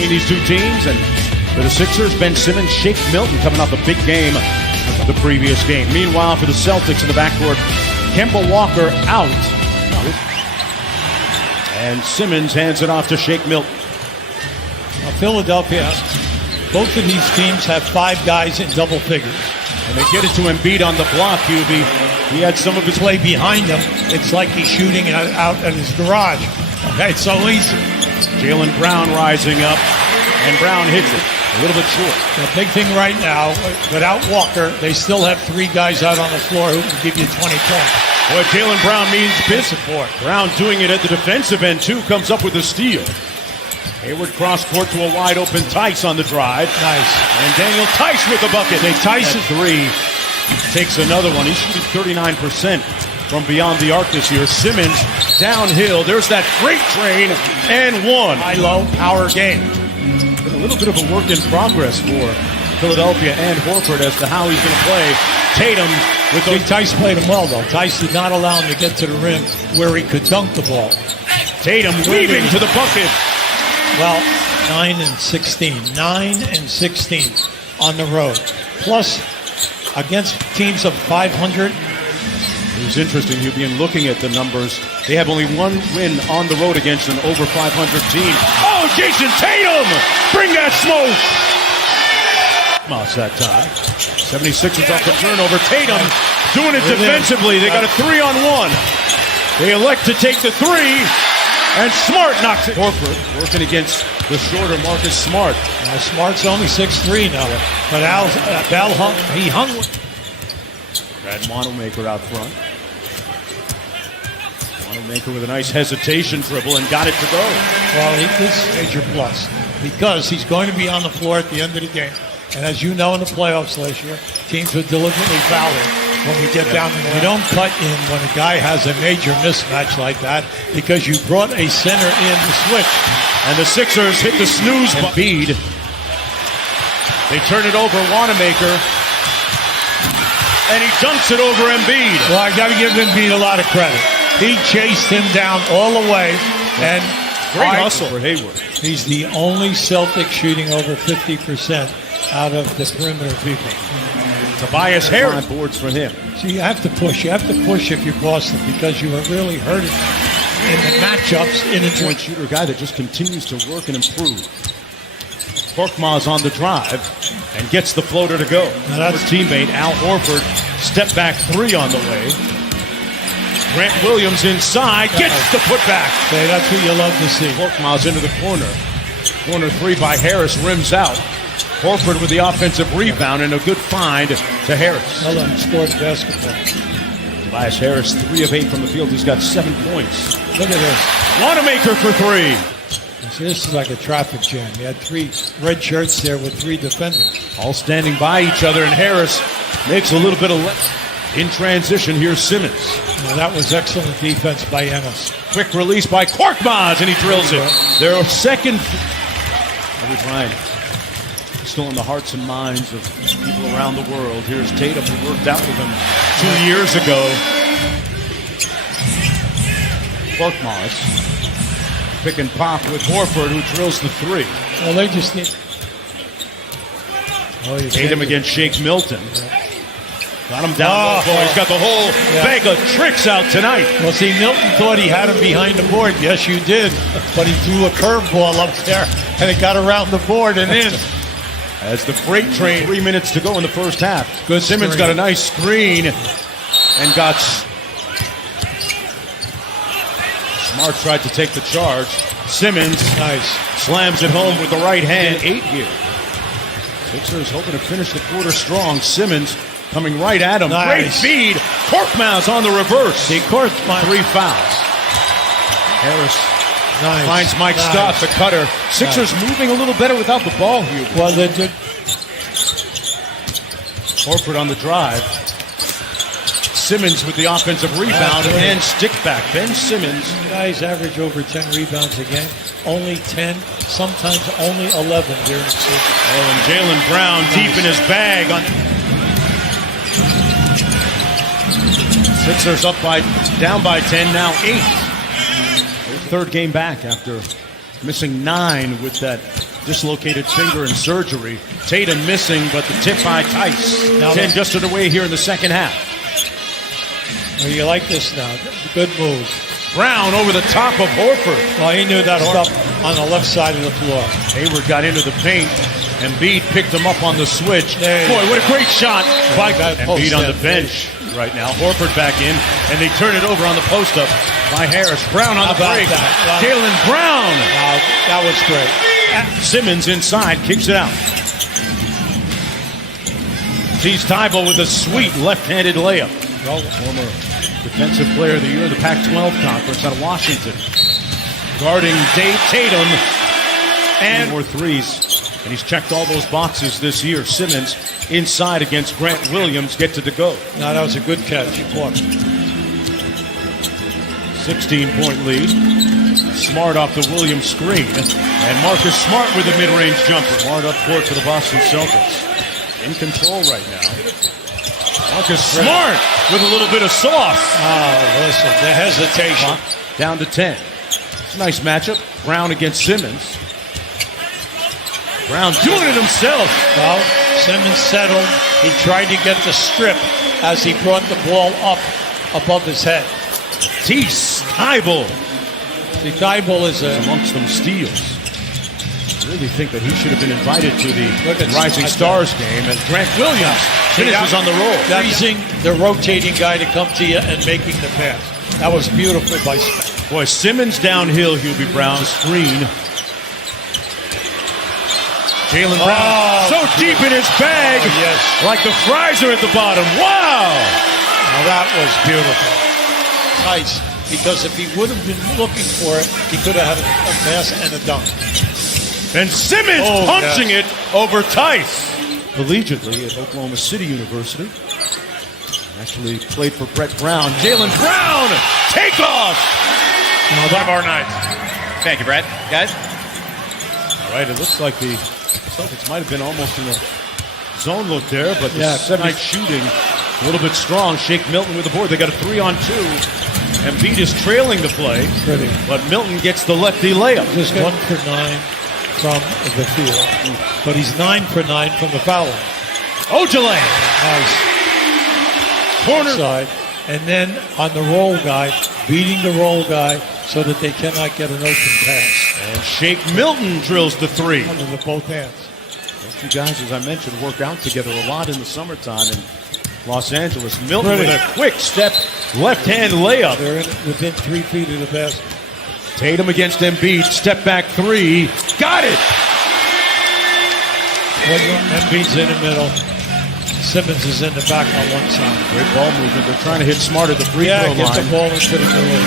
between these two teams. And for the Sixers, Ben Simmons, Shake Milton coming off a big game the previous game. Meanwhile, for the Celtics in the backcourt, Kemba Walker out. And Simmons hands it off to Shake Milton. Now, Philadelphia, both of these teams have 5 guys in double figures. And they get it to Embiid on the block, Hubie. He had some of his play behind him. It's like he's shooting out at his garage. Okay, it's so easy. Jaylen Brown rising up, and Brown hits it. A little bit short. The big thing right now, without Walker, they still have 3 guys out on the floor who can give you 20 points. Boy, Jaylen Brown means business. Brown doing it at the defensive end, too, comes up with a steal. Hayward cross-court to a wide-open Tice on the drive. Nice. And Daniel Tice with the bucket. Tice at 3. Takes another one. He's shooting 39% from beyond the arc this year. Simmons downhill. There's that freight train and one. High-low power game. Been a little bit of a work in progress for Philadelphia and Horford as to how he's going to play. Tatum with those. Tice played him well, though. Tice did not allow him to get to the rim where he could dunk the ball. Tatum weaving to the bucket. Well, 9 and 16. 9 and 16 on the road. Plus, against teams of 500. It was interesting, you've been looking at the numbers. They have only 1 win on the road against an over 500 team. Oh, Jason Tatum! Bring that smoke! Moss that time. 76ers off the turnover. Tatum doing it defensively. They got a 3-on-1. They elect to take the 3. And Smart knocks it. Horford working against the shorter Marcus Smart. Now Smart's only 6'3" now. But Bal hung. He hung. Brad Wanamaker out front. Wanamaker with a nice hesitation dribble and got it to go. Well, this is major plus because he's going to be on the floor at the end of the game. And as you know in the playoffs last year, teams would deliberately foul him when we get down there. You don't cut in when a guy has a major mismatch like that because you brought a center in to switch. And the Sixers hit the snooze button. Embiid. They turn it over, Wanamaker. And he dunks it over Embiid. Well, I got to give Embiid a lot of credit. He chased him down all the way. And great hustle for Hayward. He's the only Celtic shooting over 50% out of the perimeter people. Tobias Harris boards for him. So you have to push. You have to push if you're Boston because you are really hurting in the matchups. In a point shooter guy that just continues to work and improve. Korkmaz on the drive and gets the floater to go. Now that's teammate Al Horford. Step back 3 on the way. Grant Williams inside gets the putback. Okay, that's what you love to see. Korkmaz into the corner. Corner 3 by Harris rims out. Horford with the offensive rebound and a good find to Harris. Well done, scored basketball. Tobias Harris, 3 of 8 from the field. He's got 7 points. Look at this. Wanamaker for 3. So this is like a traffic jam. You had 3 red shirts there with 3 defenders. All standing by each other, and Harris makes a little bit of in transition. Here's Simmons. Now that was excellent defense by Ennis. Quick release by Korkmaz, and he drills it. Their second. Every time. Still in the hearts and minds of people around the world. Here's Tatum, who worked out with him 2 years ago. Korkmaz. Pick and pop with Horford, who drills the 3. Well, they just need. Tatum against Shake Milton. Got him down. He's got the whole bag of tricks out tonight. Well, see, Milton thought he had him behind the board. Yes, you did. But he threw a curveball up there, and it got around the board and in. As the freight train, 3 minutes to go in the first half. Good Simmons screen. got a nice screen and got. Smart tried to take the charge. Simmons slams it home with the right hand. 8 here. Sixers hoping to finish the quarter strong. Simmons coming right at him. Great feed. Korkmaz on the reverse. See, Korkmaz. 3 fouls. Harris finds Mike Stott, the cutter. Sixers moving a little better without the ball here. Well, they did. Horford on the drive. Simmons with the offensive rebound and stick back. Ben Simmons. Guys average over 10 rebounds a game. Only 10, sometimes only 11 during the season. Oh, and Jaylen Brown deep in his bag. Sixers down by 10, now 8. Third game back after missing 9 with that dislocated finger and surgery. Tatum missing, but the tip by Tice. Now 10 just underway here in the second half. Well, you like this now. Good move. Brown over the top of Horford. Well, he knew that stuff on the left side of the floor. Hayward got into the paint. Embiid picked him up on the switch. Boy, what a great shot by Embiid on the bench right now. Horford back in, and they turn it over on the post-up by Harris. Brown on the break. Jaylen Brown. That was great. Simmons inside, kicks it out. Sees Tybalt with a sweet left-handed layup. Former Defensive Player of the Year in the Pac-12 Conference out of Washington. Guarding Tatum. And more threes. And he's checked all those boxes this year. Simmons inside against Grant Williams. Get to the go. No, that was a good catch. He caught. 16-point lead. Smart off the Williams screen. And Marcus Smart with a mid-range jumper. Smart up court for the Boston Celtics. In control right now. Marcus Smart with a little bit of sauce. Oh, listen, the hesitation. Down to 10. It's a nice matchup. Brown against Simmons. Brown doing it himself. Well, Simmons settled. He tried to get the strip as he brought the ball up above his head. Tybalt. See, Tybalt is amongst them steals. I really think that he should have been invited to the Rising Stars game as Grant Williams finishes on the roll. Freezing the rotating guy to come to you and making the pass. That was beautiful by Smith. Boy, Simmons downhill, Hubie Brown. Screen. Jaylen Brown so deep in his bag. Yes. Like the fries are at the bottom. Wow. Now that was beautiful. Nice. Because if he would have been looking for it, he could have had a pass and a dunk. And Simmons punching it over Tice. Collegiately at Oklahoma City University. Actually played for Brett Brown. Jaylen Brown, take off. Tomorrow night. Thank you, Brett. Guys? All right, it looks like the Celtics might have been almost in a zone look there, but the tonight's shooting a little bit strong. Shake Milton with the board. They got a 3-on-2. Embiid is trailing the play, but Milton gets the lefty layup. Just 1 for 9 from the field, but he's 9 for 9 from the foul line. Ojale. Nice. Corner side. And then on the roll guy, beating the roll guy so that they cannot get an open pass. And Shake Milton drills the 3. With both hands. Those two guys, as I mentioned, work out together a lot in the summertime in Los Angeles. Milton with a quick step, left-hand layup. They're within 3 feet of the basket. Tatum against Embiid, step back 3. Got it! Embiid's in the middle. Simmons is in the back on one side. Great ball movement. They're trying to hit smart at the free throw line. Get the ball into the middle.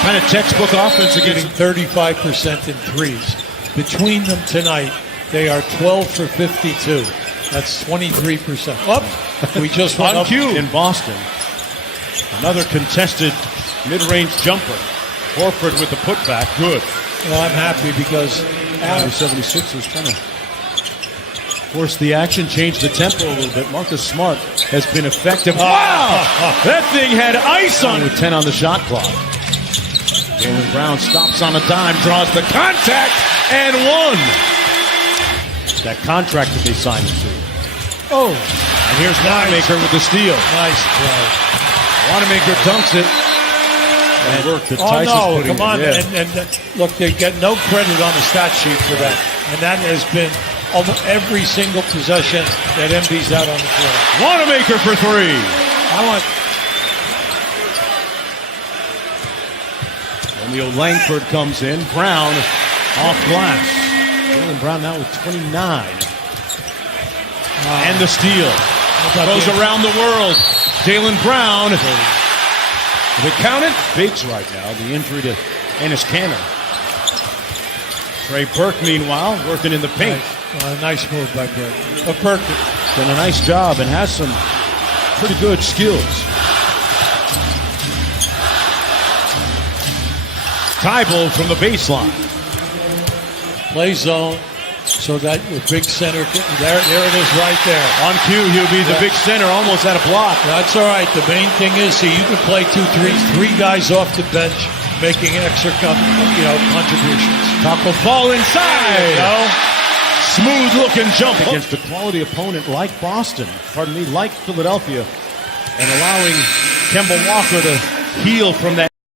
Kind of textbook offense against 35% in threes. Between them tonight, they are 12 for 52. That's 23%. We just went on cue in Boston. Another contested mid-range jumper. Horford with the putback. Good. Well, I'm happy because the 76ers trying to force the action, change the tempo a little bit. Marcus Smart has been effective. Wow! That thing had ice on with 10 on the shot clock. Jaylen Brown stops on a dime, draws the contact, and 1. That contract that they signed him to. And here's Wanamaker with the steal. Nice play. Wanamaker dunks it. And work that Tice is putting come on. in. And look, they get no credit on the stat sheet for that. And that has been almost every single possession that Embiid's out on the floor. Wanamaker for 3. Romeo Langford comes in. Brown off glass. Jaylen Brown now with 29. And the steal. Goes around the world. Jaylen Brown. The count it. Bigs right now. The injury to Enes Kanter. Trey Burke, meanwhile, working in the paint. Nice move by Burke. Burke done a nice job and has some pretty good skills. Tybalt from the baseline. Play zone so that your big center, there it is right there. On cue, he'll be the big center, almost at a block. That's all right. The main thing is so you can play 2 threes, 3 guys off the bench, making extra contributions. Top of ball inside. There you go. Smooth-looking jump against a quality opponent like Boston, like Philadelphia, and allowing Kemba Walker to heal from that.